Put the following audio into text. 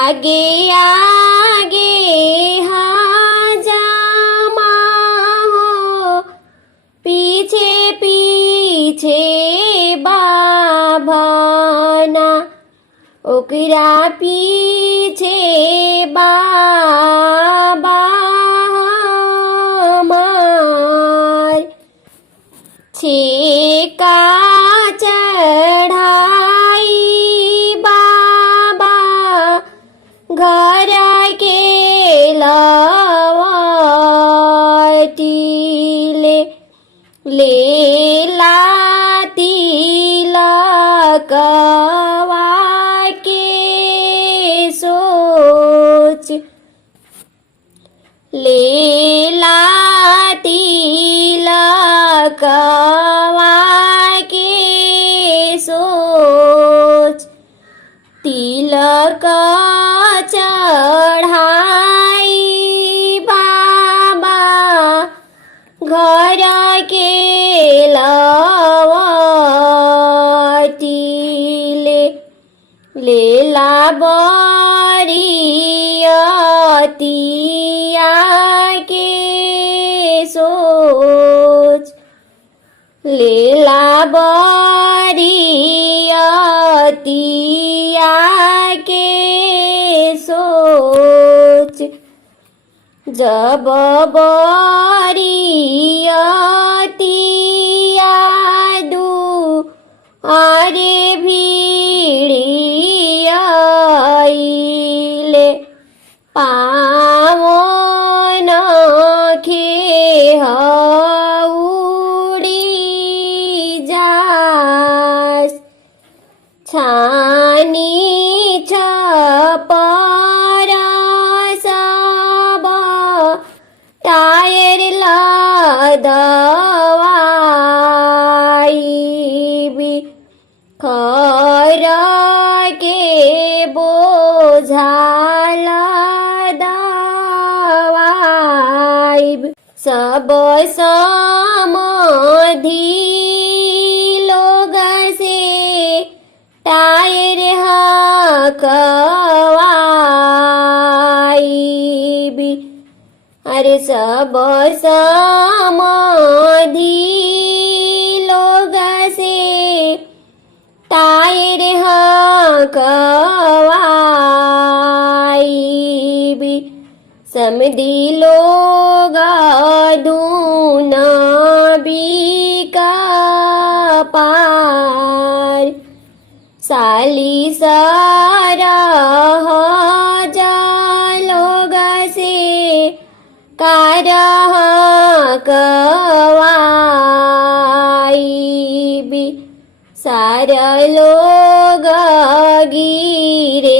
आगे आगे हाजमा हो, पीछे पीछे बाभाना, ओकरा पीछे बाबा हमार। छेका चढ़ाई बाबा घर के लवटीले, लेला तिलकवा के सोच, लेला तिलकवा के सोच। तिलक चढ़ाई बाबा घर के लवटीले, लेला बरियतिया के सोच, लेला बरियतिया के सोच। जब बरियतिया दुआरे भिड़ियाइले, पावन खेहउड़ी जास, छानी छपर सब टायर लदवाइबी, खर के बोझा लदवाइब। सब समधि लोग से टायर हकवाइबी, अरे सब समधि लोग से टायर हकवाइबी। समधि लोग दून बिका पार, साली सरह लोग से कारह कवाइबी, सार लोग गिरे